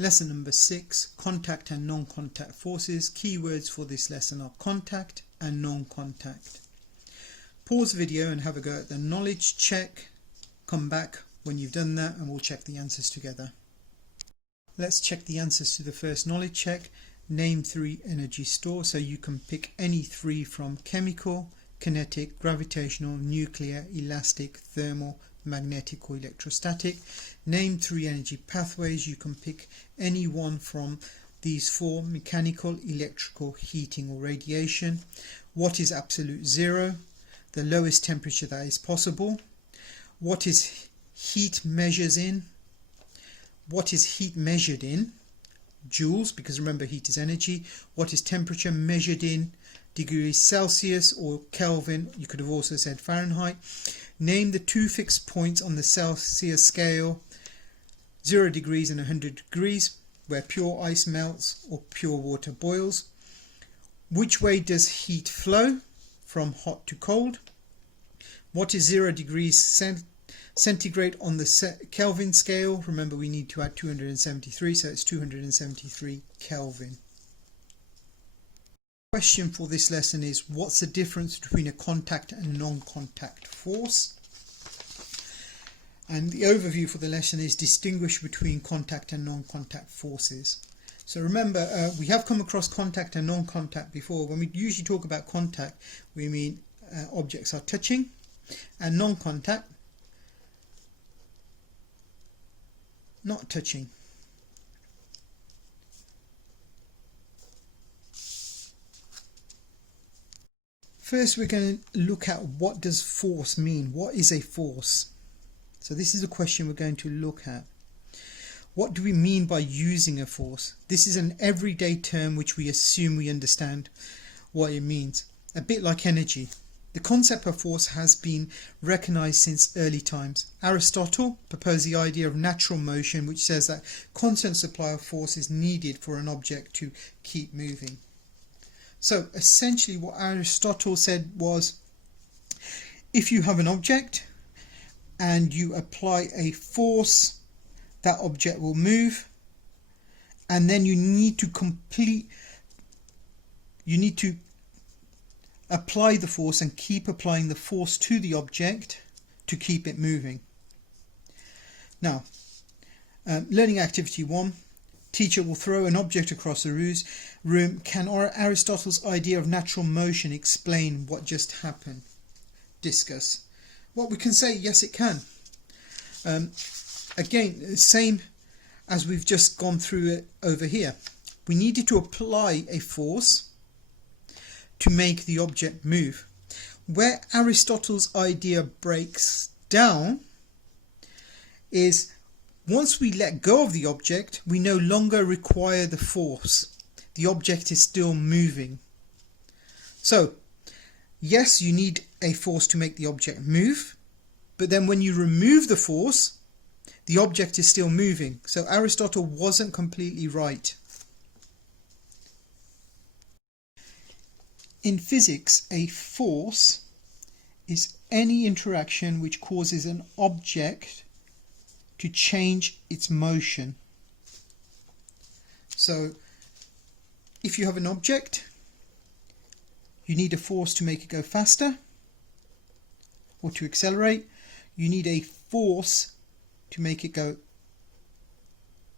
Lesson number 6, contact and non-contact forces. Keywords for this lesson are contact and non-contact. Pause the video and have a go at the knowledge check. Come back when you've done that and we'll check the answers together. Let's check the answers to the first knowledge check. Name 3 energy stores. So you can pick any 3 from chemical, kinetic, gravitational, nuclear, elastic, thermal, magnetic or electrostatic. Name 3 energy pathways. You can pick any one from these 4: mechanical, electrical, heating or radiation. What is absolute zero? The lowest temperature that is possible. What is heat measures in? What is heat measured in? Joules, because remember heat is energy. What is temperature measured in? Degrees Celsius or Kelvin. You could have also said Fahrenheit. Name the 2 fixed points on the Celsius scale, 0 degrees and 100 degrees, where pure ice melts or pure water boils. Which way does heat flow? From hot to cold. What is 0 degrees centigrade on the Kelvin scale? Remember we need to add 273, so it's 273 Kelvin. Question for this lesson is, what's the difference between a contact and non-contact force? And the overview for the lesson is distinguish between contact and non-contact forces. So remember, we have come across contact and non-contact before. When we usually talk about contact, we mean objects are touching, and non-contact, not touching. First, we're going to look at what does force mean. What is a force? So this is a question we're going to look at. What do we mean by using a force? This is an everyday term which we assume we understand what it means. A bit like energy. The concept of force has been recognized since early times. Aristotle proposed the idea of natural motion, which says that constant supply of force is needed for an object to keep moving. So essentially what Aristotle said was, if you have an object and you apply a force, that object will move, and then you need to apply the force and keep applying the force to the object to keep it moving. Now, learning activity 1. Teacher will throw an object across the room. Can Aristotle's idea of natural motion explain what just happened? Discuss. Well, we can say yes, it can. Again, same as we've just gone through it over here. We needed to apply a force to make the object move. Where Aristotle's idea breaks down is, once we let go of the object, we no longer require the force. The object is still moving. So, yes, you need a force to make the object move, but then when you remove the force, the object is still moving. So Aristotle wasn't completely right. In physics, a force is any interaction which causes an object to change its motion. So if you have an object, you need a force to make it go faster or to accelerate. You need a force to make it go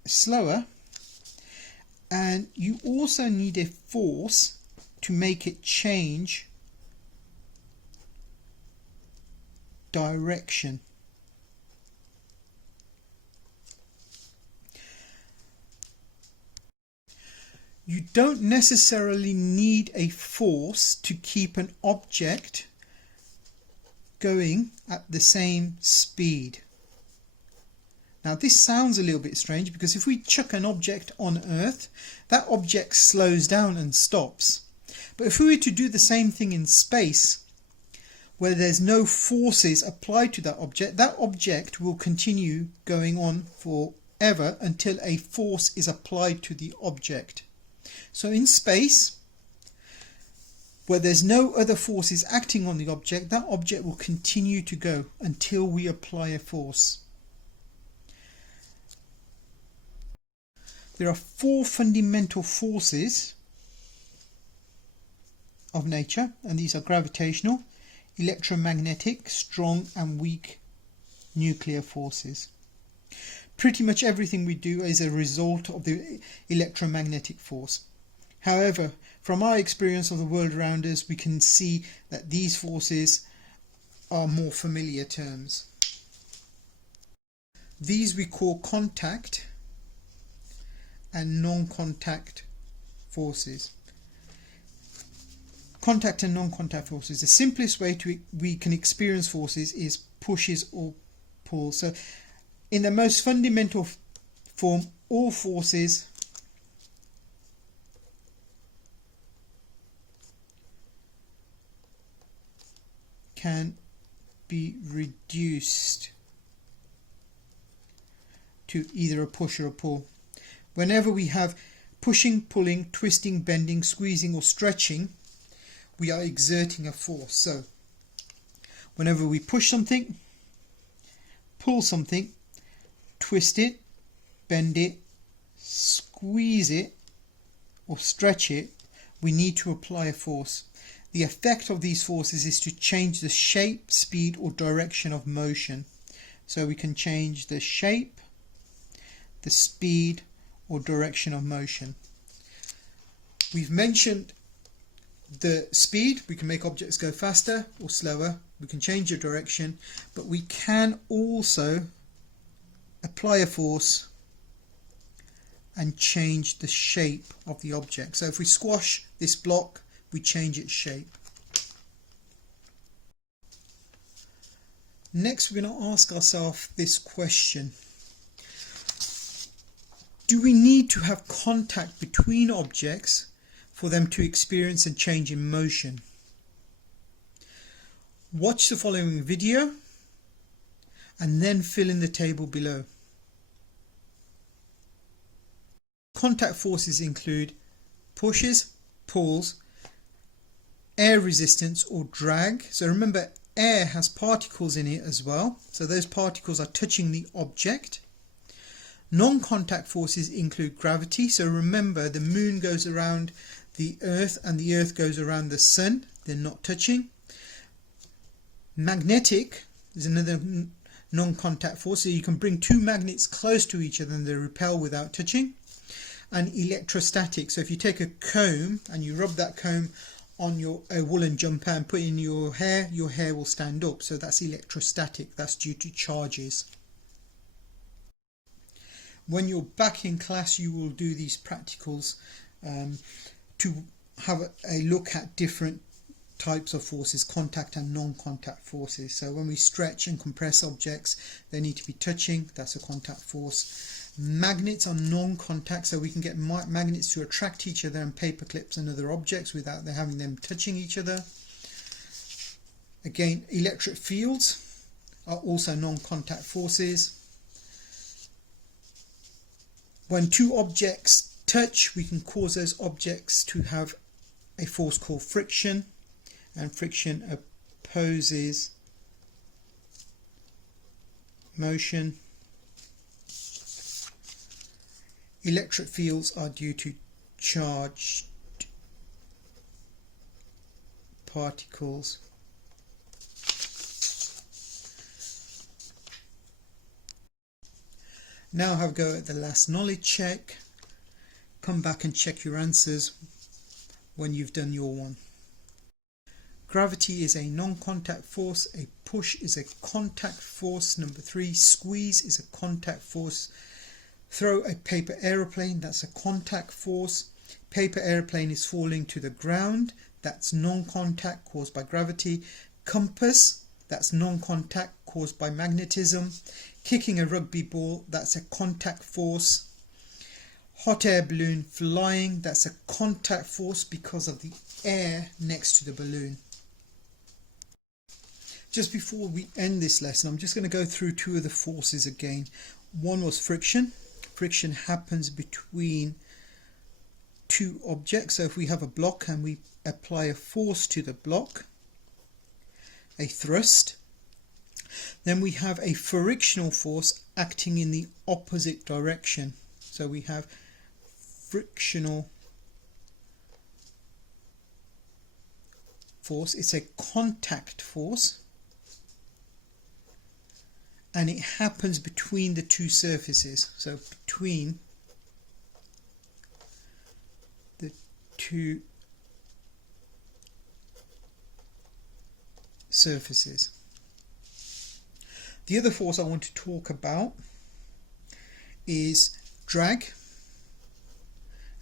slower, and you also need a force to make it change direction. You don't necessarily need a force to keep an object going at the same speed. Now this sounds a little bit strange, because if we chuck an object on Earth, that object slows down and stops. But if we were to do the same thing in space, where there's no forces applied to that object will continue going on forever until a force is applied to the object. So in space, where there's no other forces acting on the object, that object will continue to go until we apply a force. There are 4 fundamental forces of nature, and these are gravitational, electromagnetic, strong and weak nuclear forces. Pretty much everything we do is a result of the electromagnetic force. However, from our experience of the world around us, we can see that these forces are more familiar terms. These we call contact and non-contact forces. Contact and non-contact forces. The simplest way we can experience forces is pushes or pulls. So in the most fundamental form, all forces can be reduced to either a push or a pull. Whenever we have pushing, pulling, twisting, bending, squeezing or stretching, we are exerting a force. So whenever we push something, pull something, twist it, bend it, squeeze it or stretch it, we need to apply a force. The effect of these forces is to change the shape, speed or direction of motion. So we can change the shape, the speed or direction of motion. We've mentioned the speed. We can make objects go faster or slower. We can change the direction, but we can also apply a force and change the shape of the object. So if we squash this block, we change its shape. Next, we're going to ask ourselves this question. Do we need to have contact between objects for them to experience a change in motion? Watch the following video and then fill in the table below. Contact forces include pushes, pulls, air resistance or drag. So remember, air has particles in it as well. So those particles are touching the object. Non-contact forces include gravity. So remember, the moon goes around the earth and the earth goes around the sun. They're not touching. Magnetic is another non-contact force. So you can bring 2 magnets close to each other and they repel without touching. And electrostatic. So if you take a comb and you rub that comb on a woolen jumper and put it in your hair will stand up. So that's electrostatic. That's due to charges. When you're back in class, you will do these practicals to have a look at different types of forces, contact and non-contact forces. So when we stretch and compress objects, they need to be touching. That's a contact force. Magnets are non-contact, so we can get magnets to attract each other and paper clips and other objects without having them touching each other. Again, electric fields are also non-contact forces. When 2 objects touch, we can cause those objects to have a force called friction, and friction opposes motion. Electric fields are due to charged particles. Now have a go at the last knowledge check. Come back and check your answers when you've done your one. Gravity is a non-contact force. A push is a contact force. Number 3, squeeze is a contact force. Throw a paper aeroplane, that's a contact force. Paper aeroplane is falling to the ground, that's non-contact caused by gravity. Compass, that's non-contact caused by magnetism. Kicking a rugby ball, that's a contact force. Hot air balloon flying, that's a contact force because of the air next to the balloon. Just before we end this lesson, I'm just going to go through 2 of the forces again. One was friction. Friction happens between 2 objects. So if we have a block and we apply a force to the block, a thrust, then we have a frictional force acting in the opposite direction. So we have frictional force, it's a contact force, and it happens between the two surfaces, so between the two surfaces. The other force I want to talk about is drag,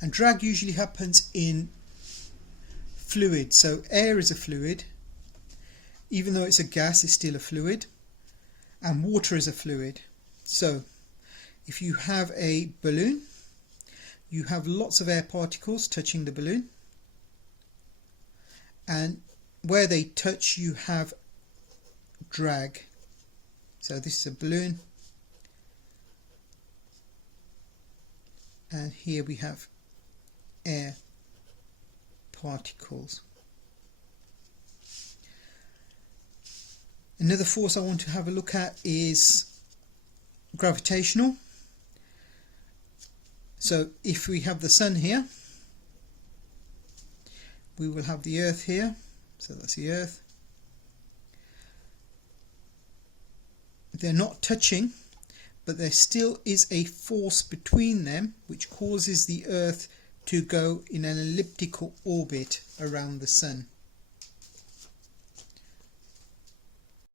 and drag usually happens in fluid. So air is a fluid, even though it's a gas, it's still a fluid, and water is a fluid. So if you have a balloon, you have lots of air particles touching the balloon, and where they touch you have drag. So this is a balloon, and here we have air particles. Another force I want to have a look at is gravitational. So if we have the sun here, we will have the earth here, so that's the earth. They're not touching, but there still is a force between them which causes the earth to go in an elliptical orbit around the sun.